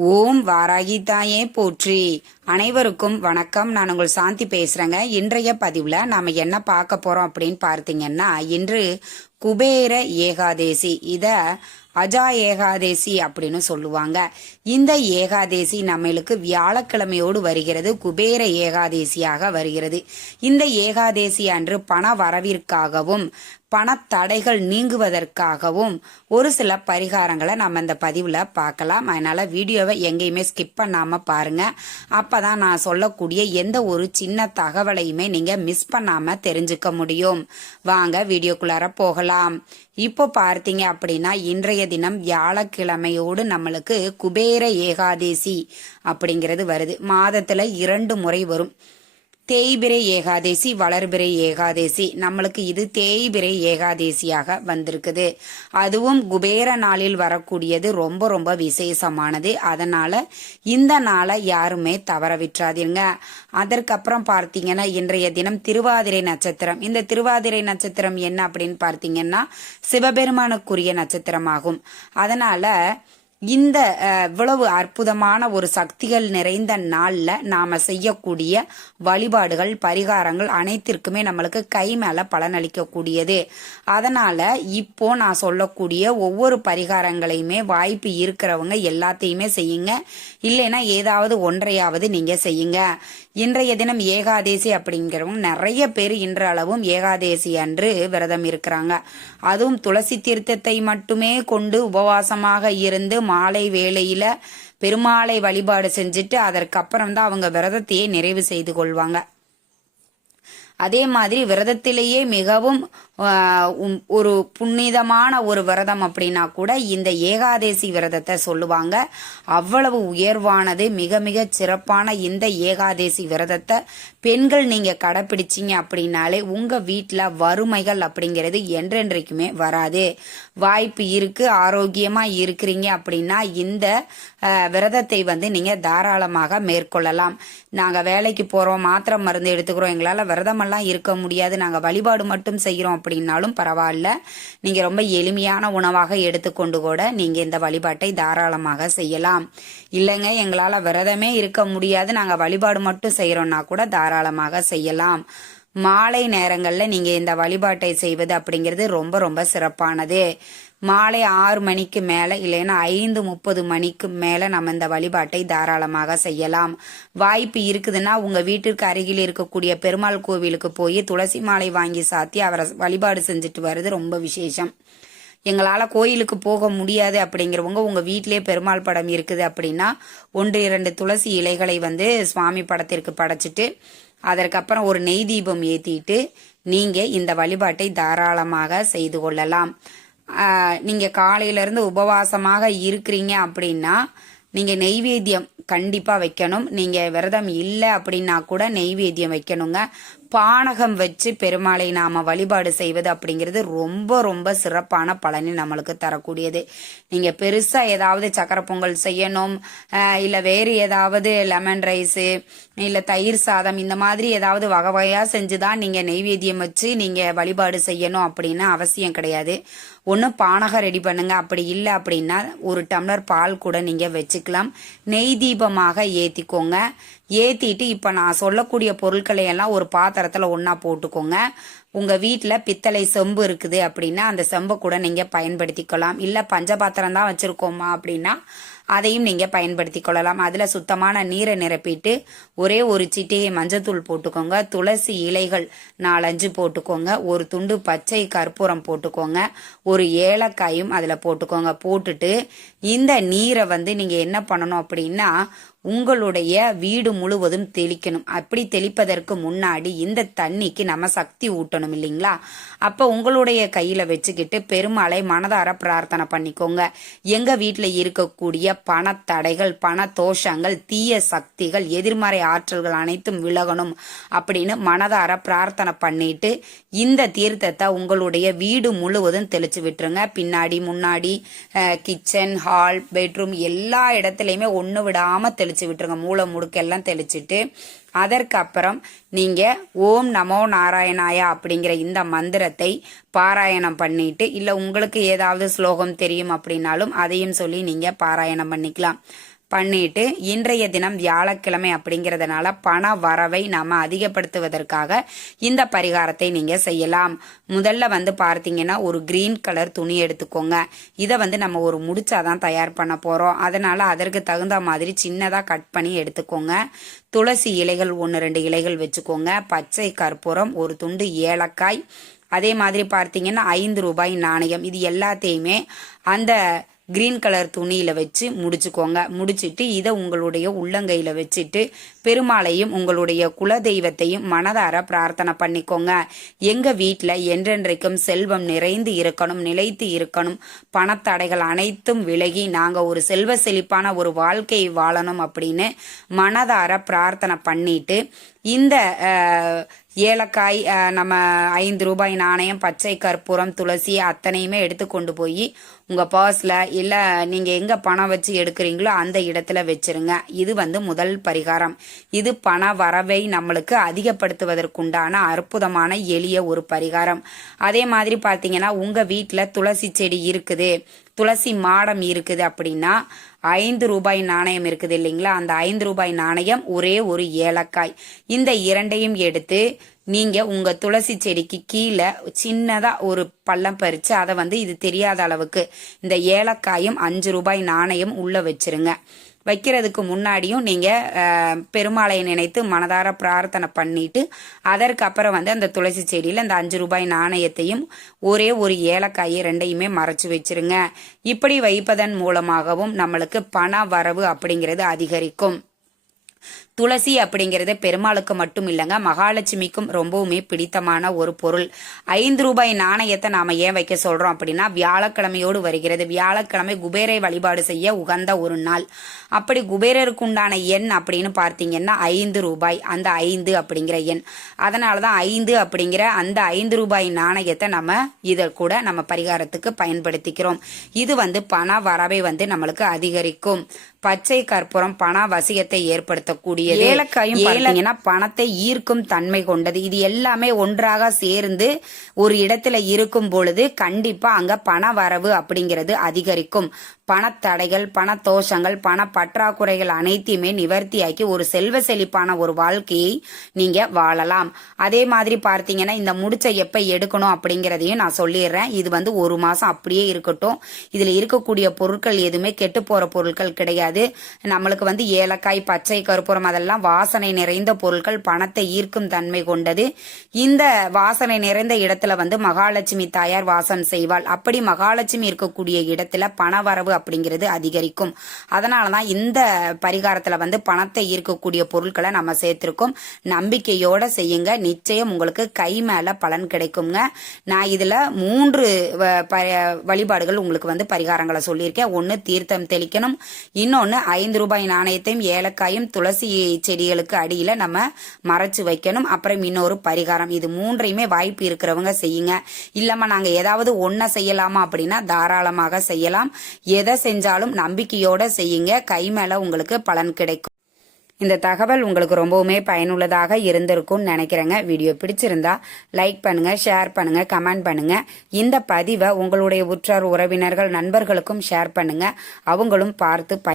ஓம் வாராகி தாயே போற்றி. அனைவருக்கும் வணக்கம். நான் உங்கள் சாந்தி பேசுறேங்க. இன்றைய பதிவுல நாம என்ன பார்க்க போறோம் அப்படின்னு பார்த்தீங்கன்னா இன்று குபேர ஏகாதேசி. இத அஜா ஏகாதேசி அப்படின்னு சொல்லுவாங்க. இந்த ஏகாதேசி நம்மளுக்கு வியாழக்கிழமையோடு வருகிறது. குபேர ஏகாதேசியாக வருகிறது. இந்த ஏகாதேசி அன்று பண வரவிற்காகவும் பணத்தடைகள் நீங்குவதற்காகவும் ஒரு சில பரிகாரங்களை நம்ம இந்த பதிவில் பார்க்கலாம். அதனால் வீடியோவை எங்கேயுமே ஸ்கிப் பண்ணாமல் பாருங்கள் அப்போ தான் நான் சொல்லக்கூடிய எந்த ஒரு சின்ன தகவலையுமே நீங்கள் மிஸ் பண்ணாமல் தெரிஞ்சுக்க முடியும். வாங்க வீடியோக்குள்ளார போகலாம். இப்போ பார்த்தீங்க அப்படின்னா இன்றைய தினம் வியாழக்கிழமையோடு நம்மளுக்கு குபேர ஏகாதேசி அப்படிங்கிறது வருது. மாதத்தில் இரண்டு முறை வரும். தேய்பிரை ஏகாதேசி வளர்பிறை ஏகாதேசி. நம்மளுக்கு இது தேய்பிரை ஏகாதேசியாக வந்திருக்குது. அதுவும் குபேர நாளில் வரக்கூடியது ரொம்ப ரொம்ப விசேஷமானது. அதனால இந்த நாளை யாருமே தவற விட்டுறாதீங்க. அதற்கப்புறம் பார்த்தீங்கன்னா இன்றைய தினம் திருவாதிரை நட்சத்திரம். இந்த திருவாதிரை நட்சத்திரம் என்ன அப்படின்னு பார்த்தீங்கன்னா சிவபெருமானுக்குரிய நட்சத்திரமாகும். அதனால இந்த இவ்வளவு அற்புதமான ஒரு சக்திகள் நிறைந்த நாளில் நாம் செய்யக்கூடிய வழிபாடுகள் பரிகாரங்கள் அனைத்திற்குமே நம்மளுக்கு கை மேலே பலனளிக்கக்கூடியது. அதனால் இப்போ நான் சொல்லக்கூடிய ஒவ்வொரு பரிகாரங்களையுமே வாய்ப்பு இருக்கிறவங்க எல்லாத்தையுமே செய்யுங்க. இல்லைன்னா ஏதாவது ஒன்றையாவது நீங்கள் செய்யுங்க. இன்றைய தினம் ஏகாதேசி அப்படிங்கிறவங்க நிறைய பேர் இன்றளவும் ஏகாதேசி அன்று விரதம் இருக்கிறாங்க. அதுவும் துளசி தீர்த்தத்தை மட்டுமே கொண்டு உபவாசமாக இருந்து மாலை வேளையில பெருமாளை வழிபாடு செஞ்சுட்டு அதற்கப்புறம் தான் அவங்க விரதத்தையே நிறைவு செய்து கொள்வாங்க. அதே மாதிரி விரதத்திலேயே மிகவும் ஒரு புனிதமான ஒரு விரதம் அப்படின்னா கூட இந்த ஏகாதேசி விரதத்தை சொல்லுவாங்க. அவ்வளவு உயர்வானது மிக மிக சிறப்பான இந்த ஏகாதேசி விரதத்தை பெண்கள் நீங்க கடைபிடிச்சிங்க அப்படின்னாலே உங்க வீட்டில் வறுமைகள் அப்படிங்கிறது என்றென்றைக்குமே வராது. வாய்ப்பு இருக்கு ஆரோக்கியமா இருக்கிறீங்க அப்படின்னா இந்த விரதத்தை வந்து நீங்க தாராளமாக மேற்கொள்ளலாம். நாங்க வேலைக்கு போறோம் மாத்திரை மருந்து எடுத்துக்கிறோம் எங்களால விரதமெல்லாம் இருக்க முடியாது. நாங்கள் வழிபாடு மட்டும் செய்கிறோம் அப்படின்னாலும் பரவாயில்ல. நீங்கள் ரொம்ப எளிமையான உணவாக எடுத்துக்கொண்டு கூட நீங்கள் இந்த வழிபாட்டை தாராளமாக செய்யலாம். இல்லைங்க எங்களால் விரதமே இருக்க முடியாது. நாங்கள் வழிபாடு மட்டும் செய்கிறோன்னா கூட தாராளமாக செய்யலாம். மாலை நேரங்களில் நீங்கள் இந்த வழிபாட்டை செய்வது அப்படிங்கிறது ரொம்ப ரொம்ப சிறப்பானது. மாலை ஆறு மணிக்கு மேலே இல்லைன்னா ஐந்து முப்பது மணிக்கு மேலே நம்ம இந்த வழிபாட்டை தாராளமாக செய்யலாம். வாய்ப்பு இருக்குதுன்னா உங்கள் வீட்டிற்கு அருகில் இருக்கக்கூடிய பெருமாள் கோவிலுக்கு போய் துளசி மாலை வாங்கி சாத்தி அவரை வழிபாடு செஞ்சுட்டு வர்றது ரொம்ப விசேஷம். எங்களால் கோயிலுக்கு போக முடியாது அப்படிங்கிறவங்க உங்கள் வீட்டிலே பெருமாள் படம் இருக்குது அப்படின்னா ஒன்று இரண்டு துளசி இலைகளை வந்து சுவாமி படத்திற்கு படைச்சிட்டு அதற்கப்புறம் ஒரு நெய் தீபம் ஏற்றிட்டு நீங்கள் இந்த வழிபாட்டை தாராளமாக செய்து கொள்ளலாம். நீங்கள் காலையிலேருந்து உபவாசமாக இருக்கிறீங்க அப்படின்னா நீங்கள் நெய்வேத்தியம் கண்டிப்பாக வைக்கணும். நீங்கள் விரதம் இல்லை அப்படின்னா கூட நெய்வேத்தியம் வைக்கணுங்க. பானகம் வச்சு பெருமாளை நாம வழிபாடு செய்வது அப்படிங்கிறது ரொம்ப ரொம்ப சிறப்பான பலனை நம்மளுக்கு தரக்கூடியது. நீங்க பெருசா ஏதாவது சக்கரை பொங்கல் செய்யணும் இல்ல வேறு ஏதாவது லெமன் ரைஸு இல்ல தயிர் சாதம் இந்த மாதிரி ஏதாவது வகை வகையா செஞ்சுதான் நீங்க நெய்வேத்தியம் வச்சு நீங்க வழிபாடு செய்யணும் அப்படின்னு அவசியம் கிடையாது. ஒன்று பானகம் ரெடி பண்ணுங்க. அப்படி இல்லை அப்படின்னா ஒரு டம்ளர் பால் கூட நீங்கள் வச்சுக்கலாம். நெய் தீபமாக ஏற்றிக்கோங்க ஏற்றிட்டு இப்போ நான் சொல்லக்கூடிய பொருட்களை எல்லாம் ஒரு பாத்திரத்தில் ஒன்றா போட்டுக்கோங்க. உங்கள் வீட்டில் பித்தளை செம்பு இருக்குது அப்படின்னா அந்த செம்பை கூட நீங்கள் பயன்படுத்திக்கொள்ளலாம் இல்லை பஞ்சபாத்திரம் தான் வச்சுருக்கோமா அப்படின்னா அதையும் நீங்கள் பயன்படுத்தி கொள்ளலாம் அதில் சுத்தமான நீரை நிரப்பிட்டு ஒரே ஒரு சிட்டியை மஞ்சத்தூள் போட்டுக்கோங்க. துளசி இலைகள் நாலஞ்சு போட்டுக்கோங்க. ஒரு துண்டு பச்சை கற்பூரம் போட்டுக்கோங்க. ஒரு ஏலக்காயும் அதில் போட்டுக்கோங்க. போட்டுட்டு இந்த நீரை வந்து நீங்கள் என்ன பண்ணணும் அப்படின்னா உங்களுடைய வீடு முழுவதும் தெளிக்கணும். அப்படி தெளிப்பதற்கு முன்னாடி இந்த தண்ணிக்கு நம்ம சக்தி ஊட்டணும் இல்லைங்களா? அப்போ உங்களுடைய கையில வச்சுக்கிட்டு பெருமாளை மனதார பிரார்த்தனை பண்ணிக்கோங்க. எங்க வீட்டில் இருக்கக்கூடிய பணத்தடைகள் பண தோஷங்கள் தீய சக்திகள் எதிர்மறை ஆற்றல்கள் அனைத்தும் விலகணும் அப்படின்னு மனதார பிரார்த்தனை பண்ணிட்டு இந்த தீர்த்தத்தை உங்களுடைய வீடு முழுவதும் தெளிச்சு விட்டுருங்க. பின்னாடி முன்னாடி கிச்சன் ஹால் பெட்ரூம் எல்லா இடத்துலையுமே ஒன்று விடாம தெளி தெளிச்சு விட்டுருங்க. மூளை முடுக்கெல்லாம் தெளிச்சுட்டு அதற்கப்புறம் நீங்க ஓம் நமோ நாராயணாயா அப்படிங்கிற இந்த மந்திரத்தை பாராயணம் பண்ணிட்டு இல்ல உங்களுக்கு ஏதாவது ஸ்லோகம் தெரியும் அப்படின்னாலும் அதையும் சொல்லி நீங்க பாராயணம் பண்ணிக்கலாம். பண்ணிட்டு இன்றைய தினம் வியாழக்கிழமை அப்படிங்கிறதுனால பண வரவை நாம அதிகப்படுத்துவதற்காக இந்த பரிகாரத்தை நீங்க செய்யலாம். முதல்ல வந்து பார்த்தீங்கன்னா ஒரு கிரீன் கலர் துணி எடுத்துக்கோங்க. இதை வந்து நம்ம ஒரு முடிச்சாதான் தயார் பண்ண போறோம். அதனால அதற்கு தகுந்த மாதிரி சின்னதா கட் பண்ணி எடுத்துக்கோங்க. துளசி இலைகள் ஒன்று ரெண்டு இலைகள் வச்சுக்கோங்க. பச்சை கற்பூரம் ஒரு துண்டு ஏலக்காய். அதே மாதிரி பார்த்தீங்கன்னா ஐந்து ரூபாய் நாணயம். இது எல்லாத்தையுமே அந்த கிரீன் கலர் துணியில வச்சு முடிச்சுக்கோங்க. முடிச்சிட்டு இதை உங்களுடைய உள்ளங்கையில வச்சுட்டு பெருமாளையும் உங்களுடைய குலதெய்வத்தையும் மனதார பிரார்த்தனை பண்ணிக்கோங்க. எங்க வீட்டில் என்றென்றைக்கும் செல்வம் நிறைந்து இருக்கணும் நிலைத்து இருக்கணும். பணத்தடைகள் அனைத்தும் விலகி நாங்க ஒரு செல்வ செழிப்பான ஒரு வாழ்க்கையை வாழணும் அப்படின்னு மனதார பிரார்த்தனை பண்ணிட்டு இந்த ஏலக்காய் நம்ம ஐந்து ரூபாய் நாணயம் பச்சை கற்பூரம் துளசி அத்தனையுமே எடுத்து கொண்டு போய் உங்கள் பர்ஸில் இல்லை நீங்கள் எங்கே பணம் வச்சு எடுக்கிறீங்களோ அந்த இடத்துல வச்சிருங்க. இது வந்து முதல் பரிகாரம். இது பண வரவை நம்மளுக்கு அதிகப்படுத்துவதற்குண்டான அற்புதமான எளிய ஒரு பரிகாரம். அதே மாதிரி பார்த்தீங்கன்னா உங்கள் வீட்டில் துளசி செடி இருக்குது. துளசி மாடம் இருக்குது அப்படின்னா ஐந்து ரூபாய் நாணயம் இருக்குது இல்லைங்களா? அந்த ஐந்து ரூபாய் நாணயம் ஒரே ஒரு ஏலக்காய். இந்த இரண்டையும் எடுத்து நீங்க உங்க துளசி செடிக்கு கீழே சின்னதா ஒரு பள்ளம் பறிச்சு அதை வந்து இது தெரியாத அளவுக்கு இந்த ஏலக்காயும் அஞ்சு ரூபாய் நாணயம் உள்ள வச்சிருங்க. வைக்கிறதுக்கு முன்னாடியும் நீங்கள் பெருமாளை நினைத்து மனதார பிரார்த்தனை பண்ணிட்டு அதற்கு அப்புறம் வந்து அந்த துளசி செடியில் அந்த அஞ்சு ரூபாய் நாணயத்தையும் ஒரே ஒரு ஏலக்காயை ரெண்டையுமே மறைச்சு வச்சிருங்க. இப்படி வைப்பதன் மூலமாகவும் நம்மளுக்கு பண வரவு அப்படிங்கிறது அதிகரிக்கும். துளசி அப்படிங்கிறது பெருமாளுக்கு மட்டும் இல்லைங்க. மகாலட்சுமிக்கும் ரொம்பவுமே பிடித்தமான ஒரு பொருள். ஐந்து ரூபாய் நாணயத்தை நாம ஏன் வைக்க சொல்றோம் அப்படின்னா வியாழக்கிழமையோடு வருகிறது. வியாழக்கிழமை குபேரை வழிபாடு செய்ய உகந்த ஒரு நாள். அப்படி குபேரருக்கு உண்டான எண் அப்படின்னு பார்த்தீங்கன்னா ஐந்து ரூபாய். அந்த ஐந்து அப்படிங்கிற எண். அதனால தான் ஐந்து அப்படிங்கிற அந்த ஐந்து ரூபாய் நாணயத்தை நம்ம இதை கூட நம்ம பரிகாரத்துக்கு பயன்படுத்திக்கிறோம். இது வந்து பண வரவை வந்து நம்மளுக்கு அதிகரிக்கும். பச்சை கற்பூரம் பண வசியத்தை ஏற்படுத்தக்கூடியது. ஏலக்காயும் பார்த்தீங்கன்னா பணத்தை ஈர்க்கும் தன்மை கொண்டது. இது எல்லாமே ஒன்றாக சேர்ந்து ஒரு இடத்துல இருக்கும் பொழுது கண்டிப்பா அங்க பண வரவு அப்படிங்கிறது அதிகரிக்கும். பணத்தடைகள் பண தோஷங்கள் பண பற்றாக்குறைகள் அனைத்தையுமே நிவர்த்தியாக்கி ஒரு செல்வ செழிப்பான ஒரு வாழ்க்கையை நீங்க வாழலாம். அதே மாதிரி பார்த்தீங்கன்னா இந்த முடிச்சை எப்ப எடுக்கணும் அப்படிங்கிறதையும் நான் சொல்லிடுறேன். இது வந்து ஒரு மாசம் அப்படியே இருக்கட்டும். இதுல இருக்கக்கூடிய பொருட்கள் எதுவுமே கெட்டு போற பொருட்கள் கிடையாது. நம்மளுக்கு வந்து ஏலக்காய் பச்சை கற்பூரம் அதெல்லாம் வாசனை நிறைந்த பொருட்கள் பணத்தை ஈர்க்கும் தன்மை கொண்டது. இந்த வாசனை நிறைந்த இடத்துல வந்து மகாலட்சுமி தாயார் வாசம் செய்வாள். அப்படி மகாலட்சுமி இருக்கக்கூடிய இடத்துல பணவரவு அப்படிங்கிறது அதிகரிக்கும். அதனால தான் இந்த பரிகாரத்தில் வந்து பணத்தை ஈர்க்கக்கூடிய பொருட்களை நம்ம சேர்த்துருக்கோம். நம்பிக்கையோட செய்யுங்க. நிச்சயம் உங்களுக்கு கை மேலே பலன் கிடைக்குங்க. நான் இதில் மூன்று வ- ப- வழிபாடுகள் உங்களுக்கு வந்து பரிகாரங்களை சொல்லியிருக்கேன். ஒன்று தீர்த்தம் தெளிக்கணும். இன்னொன்று ஐந்து ரூபாய் நாணயத்தையும் ஏலக்காயும் துளசி செடிகளுக்கு அடியில் நம்ம மறைச்சு வைக்கணும். அப்புறம் இன்னொரு பரிகாரம். இது மூன்றையுமே வாய்ப்பு இருக்கிறவங்க செய்யுங்க. இல்லாமல் நாங்கள் ஏதாவது ஒன்றை செய்யலாமா அப்படின்னா தாராளமாக செய்யலாம். எதை செஞ்சாலும் நம்பிக்கையோட செய்யுங்க. கை மேல உங்களுக்கு பலன் கிடைக்கும். இந்த தகவல் உங்களுக்கு ரொம்பவுமே பயனுள்ளதாக இருந்திருக்கும்னு நினைக்கிறேங்க. வீடியோ பிடிச்சிருந்தா லைக் பண்ணுங்க ஷேர் பண்ணுங்க கமெண்ட் பண்ணுங்க. இந்த பதிவை உங்களுடைய உற்றார் உறவினர்கள் நண்பர்களுக்கும் ஷேர் பண்ணுங்க. அவங்களும் பார்த்து